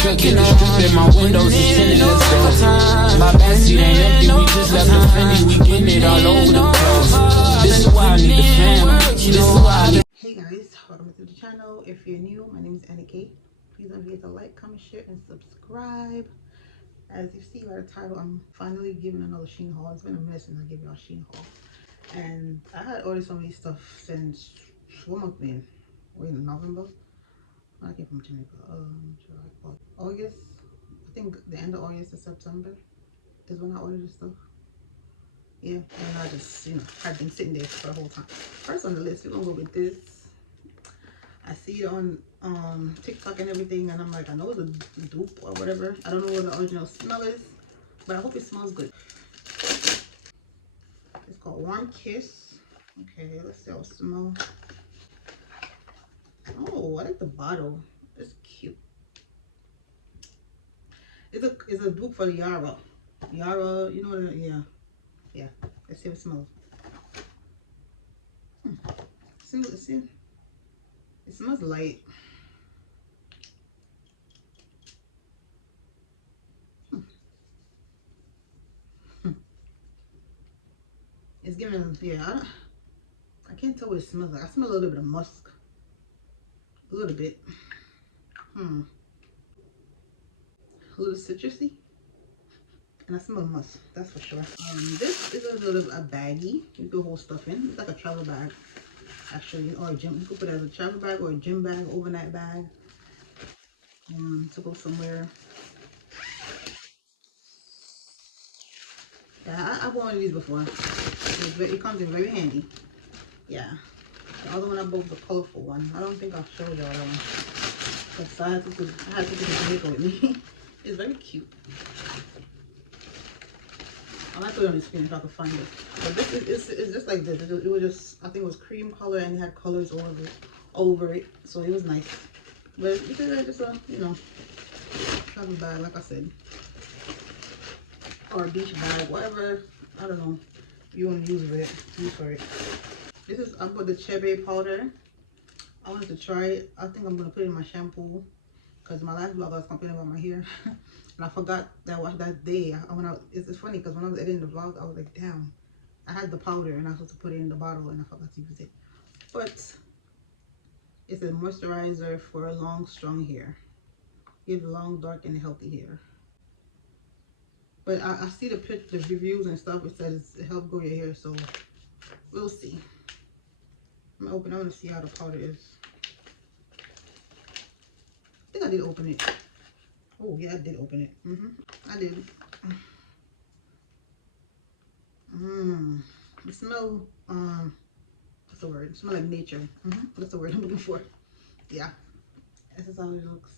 cooking on in my windows is tinted, let's go. My backseat ain't empty, we just left the Fendi, we getting it all over the place. This is why I need the fam. This is why I need. Hey guys, welcome to the channel. If you're new, my name is Anna Kate. Please don't forget to like, comment, share, and subscribe. As you see by the title, I'm finally giving another Shein haul. It's been a minute since I gave y'all Shein haul, and I had ordered some of these stuff since what month then? We're in November. I came from Jamaica. July, August. I think the end of August to September is when I ordered this stuff. Yeah, and I just, had been sitting there for the whole time. First on the list, we're gonna go with this. I see it on TikTok and everything, and I'm like, I know it's a dupe or whatever. I don't know what the original smell is, but I hope it smells good. It's called Warm Kiss. Okay, let's see how it smells. Oh, I like the bottle. It's cute. It's a dupe for Yara. Yara, you know what? Yeah. Let's see how it smells. See, it smells light. It's giving, I can't tell what it smells like. I smell a little bit of musk. A little bit. A little citrusy. And I smell musk, that's for sure. This is a baggie. You can hold stuff in. It's like a travel bag, actually, or a gym. You could put it as a travel bag or a gym bag, overnight bag, to go somewhere. Yeah, I bought one of these before. It comes in very handy. Yeah. The other one I bought was the colorful one. I don't think I'll show y'all that one. Because I had to take it to Jamaica with me. It's very cute. I might put it on the screen if I could find it. But this it's just like this. It was just, I think it was cream color, and it had colors over it. So it was nice. But you could just travel bag, like I said, or a beach bag, whatever. I don't know you want to use for it. This is, I put the Chebe powder. I wanted to try it. I think I'm gonna put it in my shampoo, because my last vlog I was complaining about my hair. And I forgot that day. It's funny because when I was editing the vlog, I was like, damn, I had the powder and I was supposed to put it in the bottle and I forgot to use it. But it's a moisturizer for long, strong hair. Gives long, dark, and healthy hair. But I see the reviews and stuff. It says it helps grow your hair, so we'll see. I'm gonna open. I want to see how the powder is. I think I did open it. Oh yeah, I did open it. I did. It smells, what's the word? It smells like nature. That's the word I'm looking for. Yeah. This is how it looks.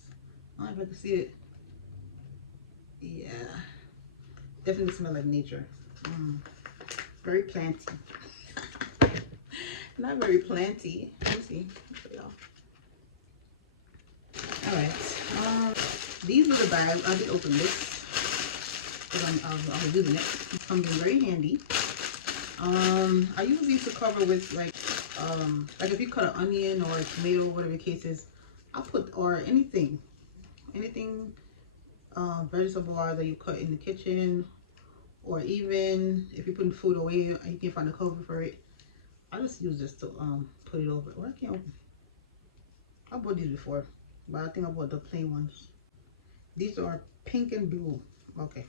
I don't know if I can see it. Yeah. Definitely smell like nature. Very planty. Not very planty. Let me see. Alright. These are the bags. I did open this because I was using it. It comes in very handy. I usually used to cover with like if you cut an onion or a tomato, whatever the case is, I put, or anything vegetable that you cut in the kitchen, or even if you're putting food away and you can't find a cover for it, I just use this to put it over. Well, I can't open. I bought these before, but I think I bought the plain ones. These are pink and blue. Okay.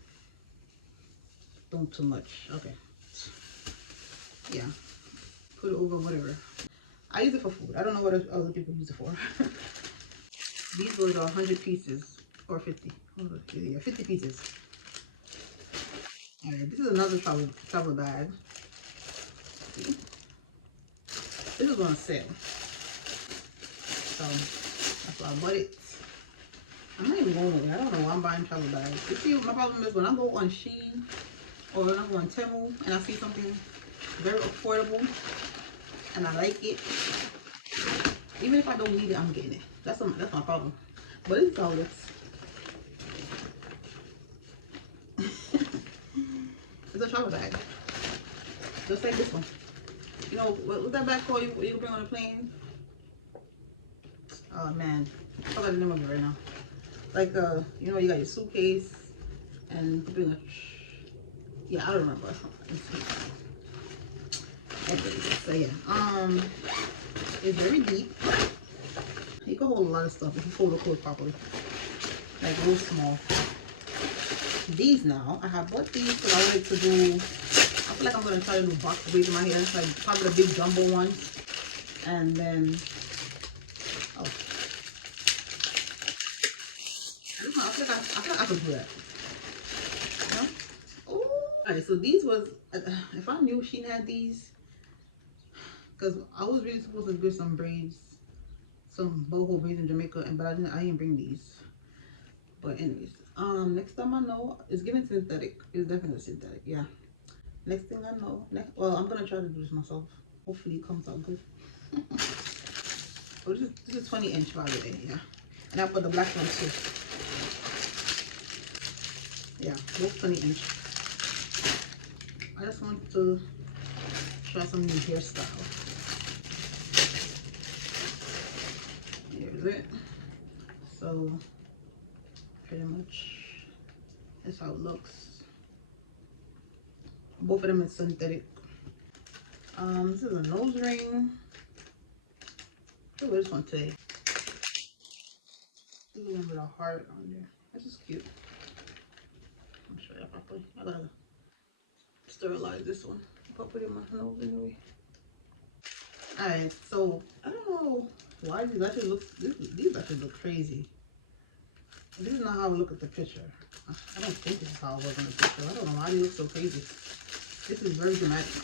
Don't too much. Okay. Yeah. Put it over whatever. I use it for food. I don't know what other people use it for. These were the 100 pieces or 50. Yeah, 50 pieces. Alright, this is another travel bag. See? This is on sale. So that's why I bought it. I'm not even going with it. I don't know why I'm buying travel bags. You see, my problem is when I go on Shein or when I go on Temu and I see something very affordable and I like it, even if I don't need it, I'm getting it. That's my problem. But this is how it looks. It's a travel bag, just like this one. You know what's that bag called? You can bring on a plane. Oh man, I forgot the name of it right now. like you know, you got your suitcase and put it in a, yeah, I don't remember. So yeah, it's very deep. You can hold a lot of stuff if you fold the clothes properly. Like real small. These now, I have bought these because I wanted to do, I feel like I'm going to try to do box braids in my hair. It's like probably the big jumbo ones. And then, oh. I feel like I could do that. Yeah? Ooh. Alright, so these was, if I knew she had these, because I was really supposed to get some braids, some boho braids in Jamaica, but I didn't bring these. But anyways, next time I know, it's giving synthetic. It's definitely synthetic, yeah. Next thing I know, well, I'm gonna try to do this myself. Hopefully it comes out good. Oh, this is 20" by the way, yeah. And I put the black one too. Yeah, both 20". I just wanted to try some new hairstyle. Here's it. So pretty much that's how it looks. Both of them is synthetic. This is a nose ring. I'll wear this one today. This is one with a heart on there. This is cute. I'll show you properly. I gotta sterilize this one. I'll put it in my nose anyway. Alright, so I don't know why these actually look crazy. This is not how I look at the picture. I don't think this is how I look in the picture. I don't know why they look so crazy. This is very dramatic.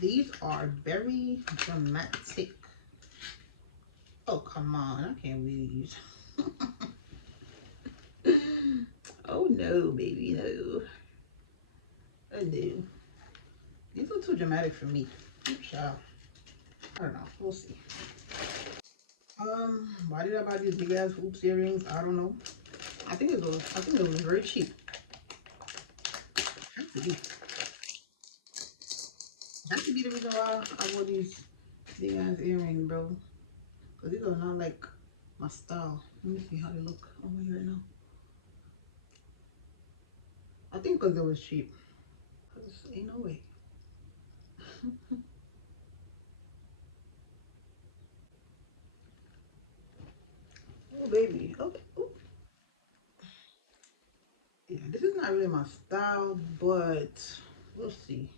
These are very dramatic. Oh, come on. I can't read. Oh, no, baby, no. Oh, no. These are too dramatic for me. Child. I don't know. We'll see. Why did I buy these big ass hoops earrings? I don't know. I think it was very cheap. Has to be. That could be the reason why I wore these big ass earrings, bro. Because these are not like my style. Let me see how they look over here now. I think because they was cheap. Ain't no way. Oh, baby. Okay. Ooh. Yeah, this is not really my style, but we'll see.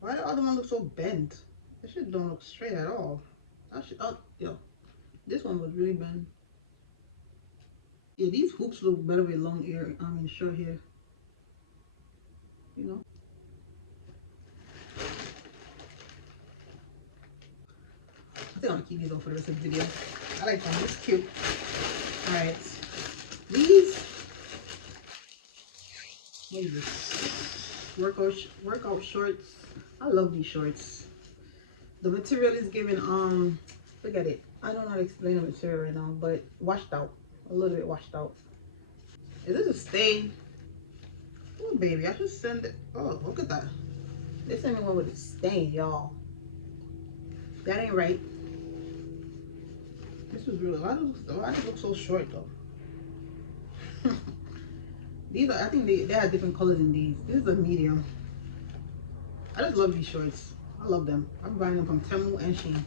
Why the other one look so bent? This shit don't look straight at all. Yo, this one was really bent. Yeah, these hoops look better with long hair. Short hair. You know. I think I'm gonna keep these on for the rest of the video. I like them. It's cute. All right. These. What is this? Workout shorts. I love these shorts. The material is given look at it. I don't know how to explain the material right now, but washed out. A little bit washed out. Is this a stain? Oh baby, I should send it. Oh, look at that. They sent me one with a stain, y'all. That ain't right. This was real. Why does it look so short though? These are, I think they have different colors in these. This is a medium. I just love these shorts. I love them. I'm buying them from Temu and Shein.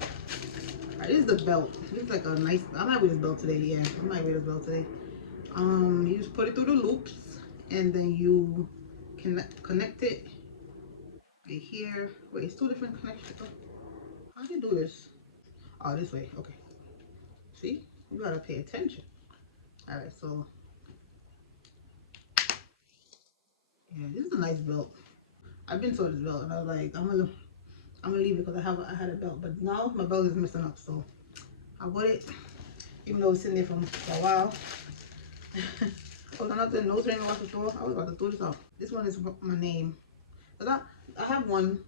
Alright, this is the belt. This is like a nice, I might wear this belt today. Yeah, I might wear this belt today. You just put it through the loops and then you connect it right here. Wait, it's two different connections. How do you do this? Oh, this way. Okay. See? You gotta pay attention. Alright, so yeah, this is a nice belt. I've been told this belt and I was like, I'm gonna leave it because I had a belt, but now my belt is messing up, so I bought it even though it's sitting there for a while. Oh, another nose ring I was I was about to throw this out. This one is my name. But I have one,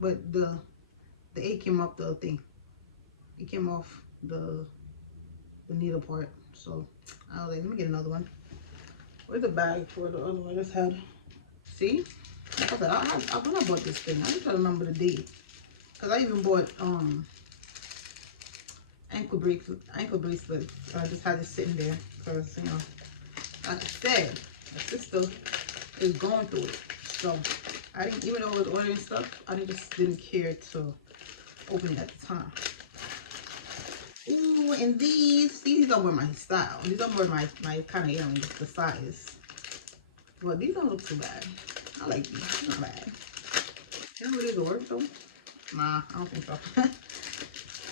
but the A came off the thing. It came off the needle part. So I was like, let me get another one. Where's the bag for the other one I just had? See? Like I said, when I bought this thing, I just try to remember the date. Because I even bought ankle bracelet. So I just had it sitting there because, you know, like I said, my sister is going through it. So I didn't, even though I was ordering stuff, I just didn't care to open it at the time. Ooh, and these are more my style. These are more my kind of earrings, the size. Well, these don't look too bad. I like these. Not bad. Can I really do work though? Nah, I don't think so.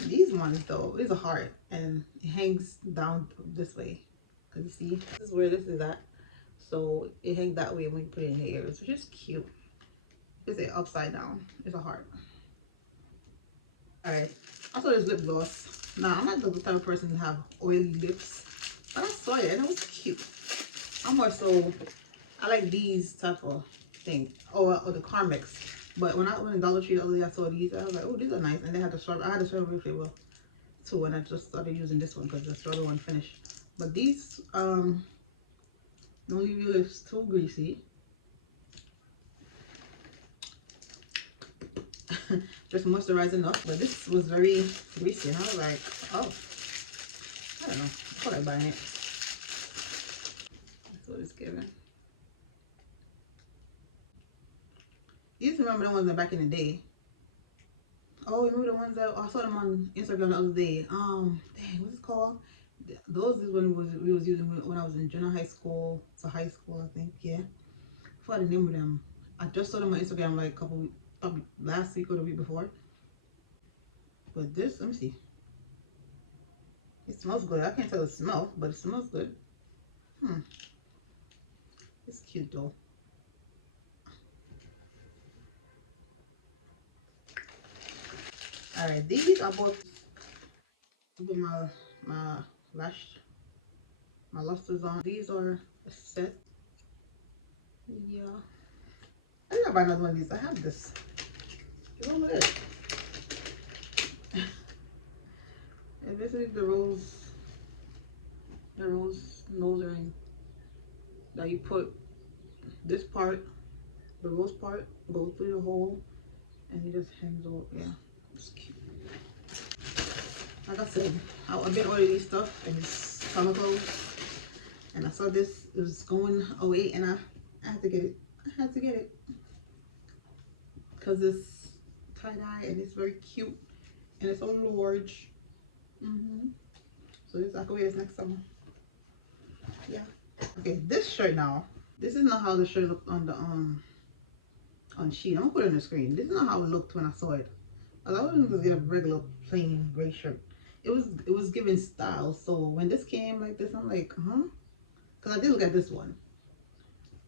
These ones though, these are hard and it hangs down this way. Cause you see, this is where this is at. So it hangs that way when you put it in the ears, which is cute. It's a upside down. It's a heart. Alright. I saw this lip gloss. Now I'm not the type of person to have oily lips. But I saw it and it was cute. I'm more so, I like these type of things. Or the Carmex. But when I went to Dollar Tree the other day, I saw these. I was like, oh, these are nice. And they had the strawberry. I had the strawberry flavor too. And I just started using this one because the strawberry one finished. But these, don't leave your lips too greasy. Just moisturize enough. But this was very greasy. And I was like, oh, I don't know. I feel like buying it. That's what it's giving. These remember the ones that back in the day. Oh, remember the ones that I saw them on Instagram the other day? Dang, what's it called? Those is when we was using when I was in junior high school to high school, I think. Yeah, I forgot the name of them. I just saw them on Instagram like a couple, probably last week or the week before. But this, let me see. It smells good. I can't tell the smell, but it smells good. It's cute though. All right, these I bought with my lash, my lusters on. These are a set. Yeah. I think I buy another one of these. I have this. What's wrong with it? And this is the rose nose ring that you put this part, the rose part, goes through the hole and it just hangs over. Yeah, it's cute. Like I said, I've been ordering these stuff and it's summer clothes. And I saw this, it was going away and I had to get it. I had to get it. Because it's tie-dye and it's very cute. And it's a little large. So this I can wear this next summer. Yeah. Okay, this shirt now. This is not how the shirt looked on the on Shein. I'm gonna put it on the screen. This is not how it looked when I saw it. I wasn't just get a regular plain gray shirt. It was giving style. So when this came like this, I'm like, huh? Because I did look at this one.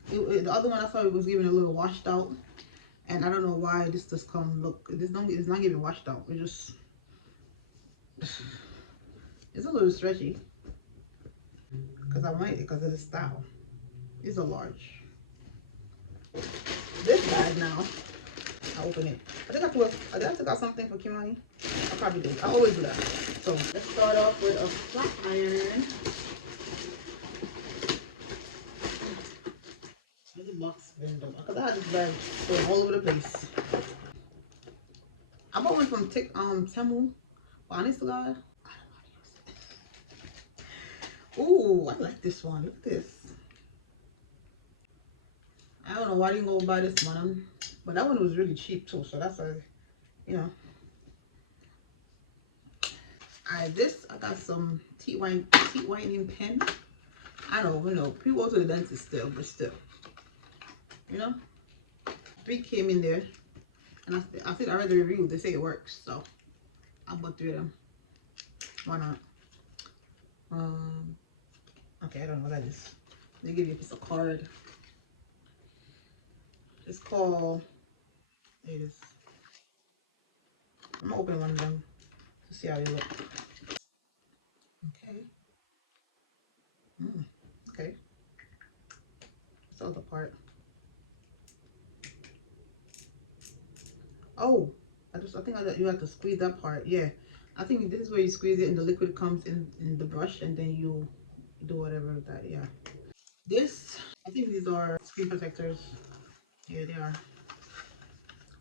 The other one I saw it was giving a little washed out, and I don't know why this just come look. It's not giving washed out. It just it's a little stretchy. Because I want it because of the style. It's a large. This bag now, I open it. I think I took out something for Kimani. I probably did. I always do that. So let's start off with a flat iron. There's a box window because I had this bag going all over the place. I bought one from Temu. Honest to God, I don't know how to use it. Ooh, I like this one. Look at this. I don't know why I didn't go buy this one, but that one was really cheap too. So that's why, you know. I got some teeth whitening pen. I don't know. People go to the dentist still, but still, you know. 3 came in there, and I think I read the review. They say it works, so I bought 3 of them. Why not? Okay, I don't know what that is. They give you a piece of card. It's called. There it is. I'm gonna open one of them to see how they look. Okay. Okay. That's the part. Oh, I think you have to squeeze that part. Yeah, I think this is where you squeeze it and the liquid comes in the brush and then you do whatever with that. Yeah. I think these are screen protectors. Yeah, they are.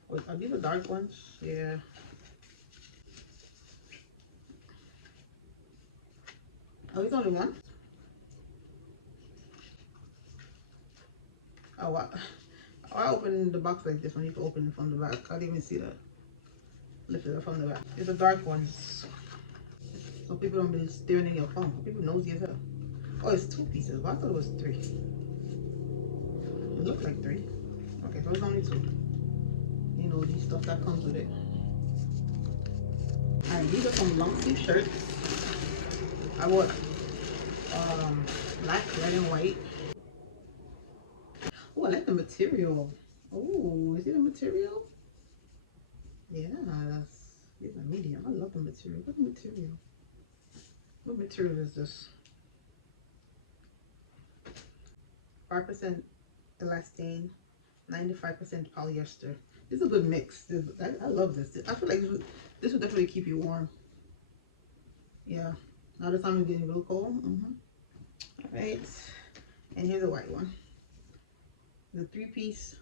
Wait, are these the dark ones? Yeah. Oh, it's only one? Oh, wow. I opened the box like this when you can open it from the back. I didn't even see that. Lift it up from the back. It's a dark one. So people don't be staring at your phone. People nosy as hell. Oh, it's 2 pieces. Well, I thought it was 3. It looked like 3. Okay, so it's only 2. You know, these stuff that comes with it. Alright, these are some long sleeve shirts. I bought black, red, and white. Oh, I like the material. Oh, is it a material? Yeah, these are medium. I love the material. What material? What material is this? 5% elastane, 95% polyester. This is a good mix. I love this. I feel like this would definitely keep you warm. Yeah. Now the time is getting real cold. All right. And here's a white one. The 3-piece.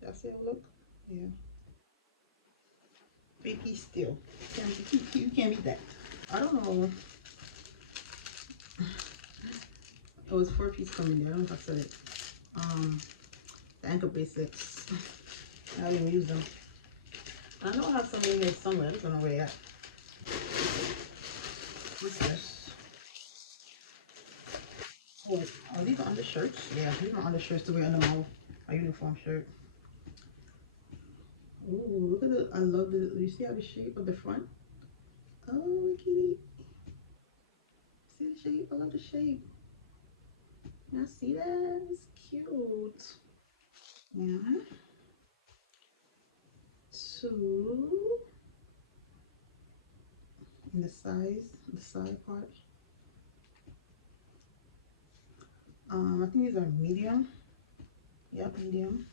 Y'all see how it look? Yeah. 3-piece steel. You can't beat that. I don't know. It was 4-piece coming there. I don't know if I said it. The Anchor Basics. I didn't use them. I know I have some in here somewhere. I just don't know where they at. What's this? Oh, are these are undershirts? Yeah, these are undershirts to wear under my uniform shirt. Ooh, look at the, I love the, you see how the shape of the front? Oh, look at it. See the shape? I love the shape. Now see that? It's cute. Yeah. 2. And the side part. I think these are medium. Yep, medium.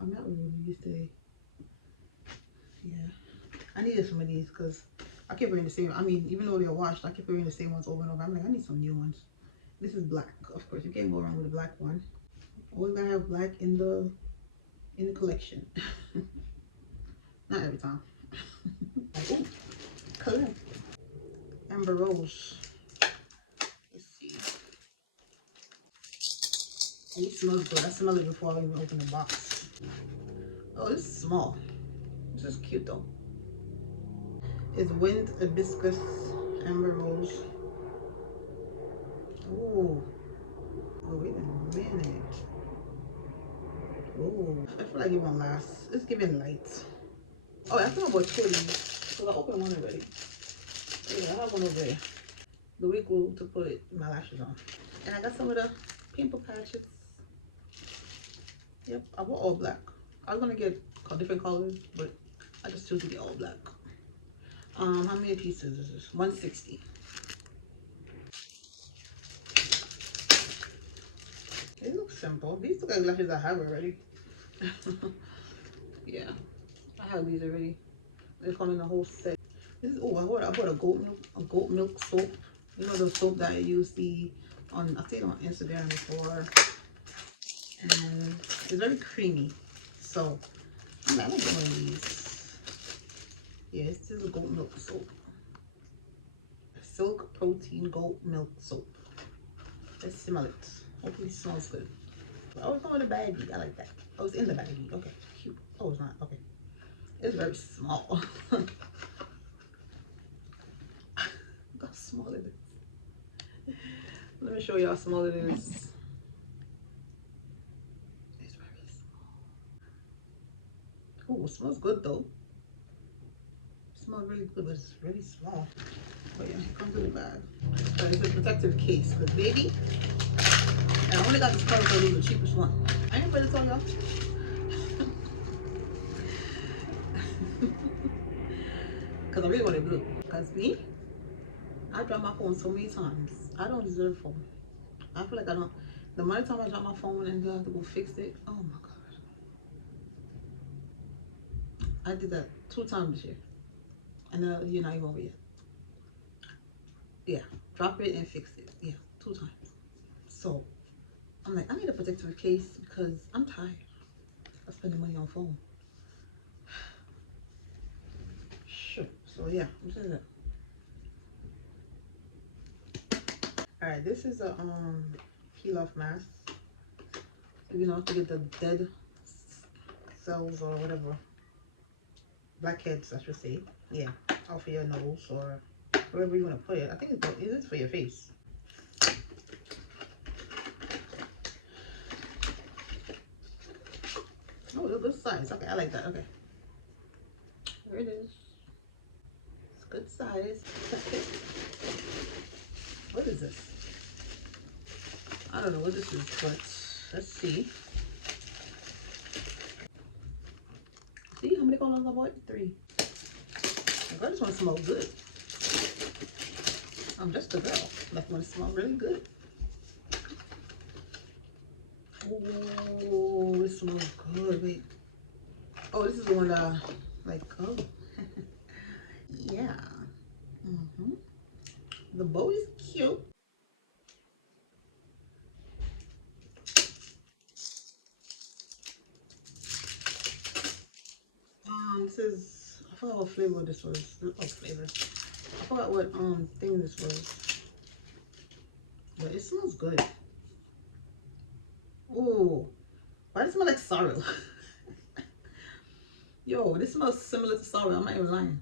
I'm not really used to it. Yeah. I needed some of these because I keep wearing the same. I mean, even though they're washed, I keep wearing the same ones over and over. I'm like, I need some new ones. This is black, of course. You can't go wrong with a black one. Always gotta have black in the collection. Not every time. Ooh, color. Amber Rose. Let's see. And it smells good. I smell it before I even open the box. Oh, this is small. This is cute though. It's Wind Hibiscus Amber Rose. Ooh. Oh, wait a minute. Ooh. I feel like it won't last. It's giving light. Oh, I thought about 2 of these. So I opened one already. Yeah, I have one over there. The wig glue to put my lashes on. And I got some of the pimple patches. Yep, I bought all black. I was gonna get different colors, but I just chose to get all black. How many pieces is this? 160. They look simple. These look like lashes I have already. Yeah, I have these already. They come in a whole set. This is, oh, I bought a goat milk soap. You know the soap that you see on, I see it on Instagram before. And it's very creamy. So I'm like, I'm gonna get one of these. Yeah, this is a goat milk soap. Silk protein goat milk soap. Let's smell it. Hopefully it smells good. Oh, it's going in the baggie. I like that. Oh, it's in the baggie. Okay, cute. Oh, it's not. Okay. It's very small. Look how small it is. Let me show you how small it is. It's very small. Oh, it smells good though. It smells really good, but it's really small. But yeah, it comes in the bag. It's a protective case, because baby, and I only got this color because it was the cheapest one. I ain't afraid to tell y'all. Because I really wanted blue. Because me, I dropped my phone so many times. I don't deserve a phone. I feel like I don't. The amount of time I drop my phone and I have to go fix it, oh my god. I did that 2 times this year. And you're not even over yet. Yeah, drop it and fix it. Yeah, 2 times. So I'm like, I need a protective case because I'm tired of spending money on phone. So yeah, this is it. All right, this is a peel off mask. You know, to get the dead cells or whatever, blackheads I should say. Yeah, off of your nose or wherever you want to put it. I think it is for your face. Oh, it's a good size. Okay, I like that. Okay, here it is. It's good size. What is this? I don't know what this is, but let's see. See how many colors I bought? 3. I just want to smell good. I'm just a girl. I want to smell really good. Oh, it smells good. Wait. Oh, this is the one that, like, oh. Yeah. The bow is cute. This is, I forgot what flavor this was. Oh, flavor. I forgot what thing this was. But it smells good. Oh, why does it smell like sorrel? Yo, this smells similar to sorrel. I'm not even lying.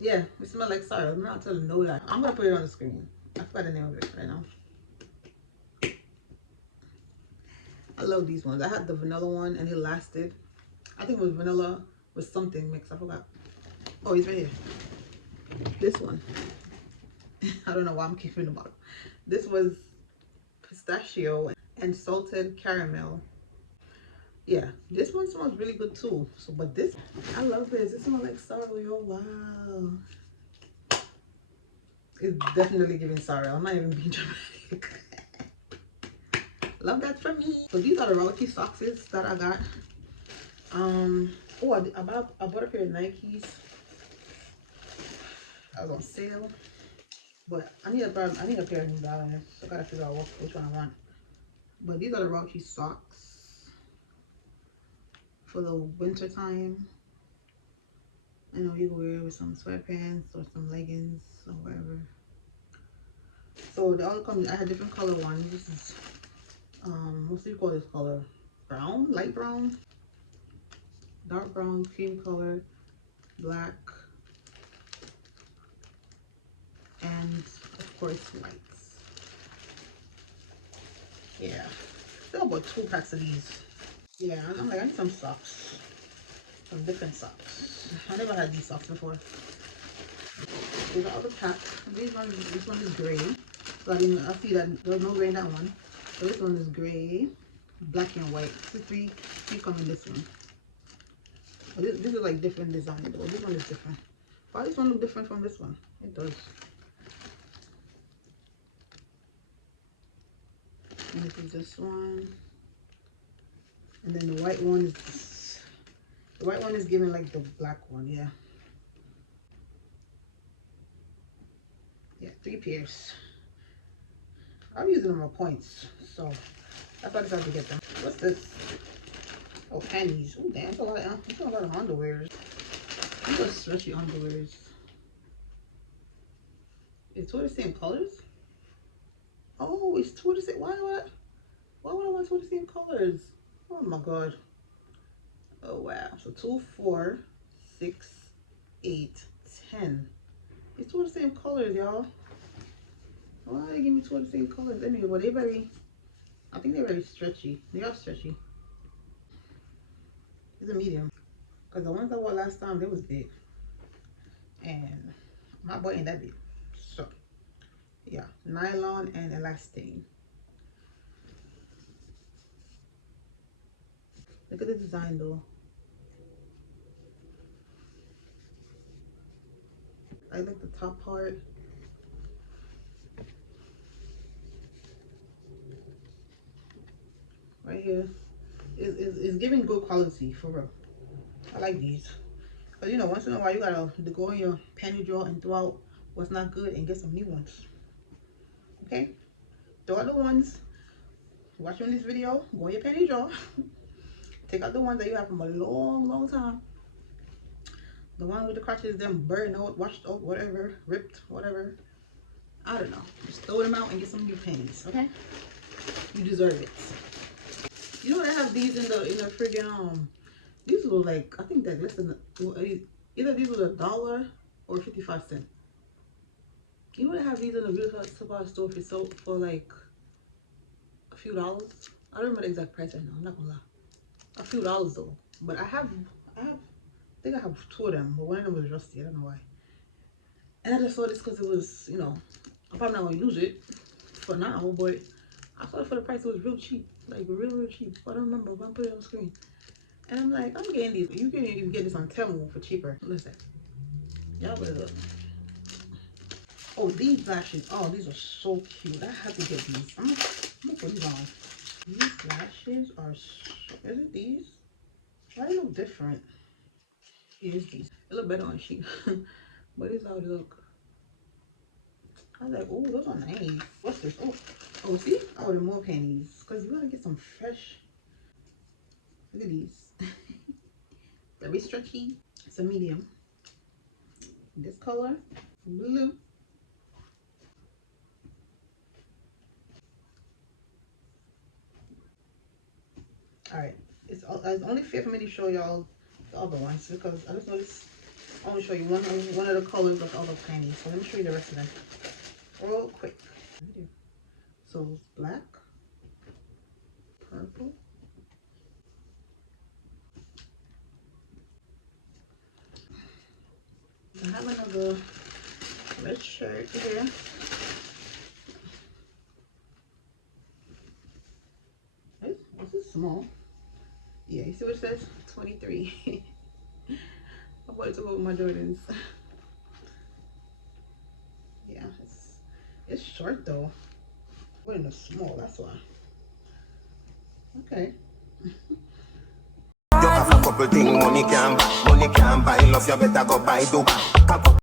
Yeah, it smells like sorrel. I'm not telling no lie. I'm gonna put it on the screen. I forgot the name of it right now. I love these ones. I had the vanilla one and it lasted. I think it was vanilla with something mixed. I forgot. Oh, he's right here. This one. I don't know why I'm keeping the bottle. This was pistachio and salted caramel. Yeah, this one smells really good too. So, but this, I love this. It smells like sorrel, yo. Wow. It's definitely giving sorrel. I'm not even being dramatic. Love that for me. So these are the Rauchi socks that I got. Oh, I bought a pair of Nikes. I was on sale, but I need a pair of New Balance. So I gotta figure out which one I want. But these are the Rauchi socks for the winter time. You know, you can wear it with some sweatpants or some leggings or whatever. So they all come. I had different color ones. This is what do you call this color? Brown, light brown, dark brown, cream color, black, and of course whites. Yeah, there are about 2 packs of these. Yeah, I'm like, I need some socks, some different socks. I never had these socks before. These are all the pack. This one is gray. So I see that there's no gray in that one. So this one is gray, black and white. So three come in this one. This is like different design though. This one is different. Why does this one look different from this one? It does. And this is this one. And then the white one is this. The white one is giving like the black one, yeah. Yeah, 3 pairs. I'm using them on points, so that's why I decided to get them. What's this? Oh, panties. Oh, damn, that's a lot of underwears. These are stretchy underwears. It's 2 of the same colors? Oh, it's 2 of the same. Why would I want 2 of the same colors? Oh my god. Oh wow. So 2, 4, 6, 8, 10. It's 2 of the same colors, y'all. Why they give me 2 of the same colors? Anyway, well, I think they're very stretchy. They are stretchy. It's a medium. Because the ones I wore last time, they was big. And my boy ain't that big. So, yeah. Nylon and elastane. Look at the design though. I like the top part. Right here. It's giving good quality, for real. I like these. Because, you know, once in a while you gotta go in your panty drawer and throw out what's not good and get some new ones. Okay? Throw out the ones. Watching this video, go in your panty drawer. Take out the ones that you have from a long time. The one with the crotches, them burned out, washed out, whatever, ripped, whatever. I don't know. Just throw them out and get some new panties, okay? You deserve it. You know they have these in the friggin' these were like, I think that less than either these were $1 or 55 cents. You know they have these in the beauty supply store for like a few dollars. I don't remember the exact price right now. I'm not gonna lie. A few dollars though. But I think I have 2 of them, but one of them was rusty. I don't know why. And I just saw this because it was, you know, I'm probably not gonna use it for now, but I saw it for the price. It was real cheap, like real cheap. I don't remember. I'm gonna put it on the screen. And I'm like, I'm getting these. You can even get this on Temu for cheaper. Listen, y'all better look. Oh, these lashes. Oh, these are so cute. I have to get these. I'm gonna put these on. These lashes are so, is it these? Why do they look different? It is these. It look better on sheet. But this is how they look. I was like, oh, those are nice. What's this? Oh, see? I ordered more panties. Because you gotta get some fresh. Look at these. Very stretchy. It's a medium. This color, blue. Alright, it's only fair for me to show y'all the other ones because I just noticed I want to show you one of the colors of all the panties. So let me show you the rest of them real quick. So it's black, purple, I have another red shirt here. This is small. Yeah, you see what it says? 23. I bought it to go with my Jordans. Yeah, it's short though. We're in a small, that's why. Okay. You have a couple things money can buy, love you better go buy do.